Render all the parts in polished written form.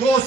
2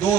2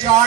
4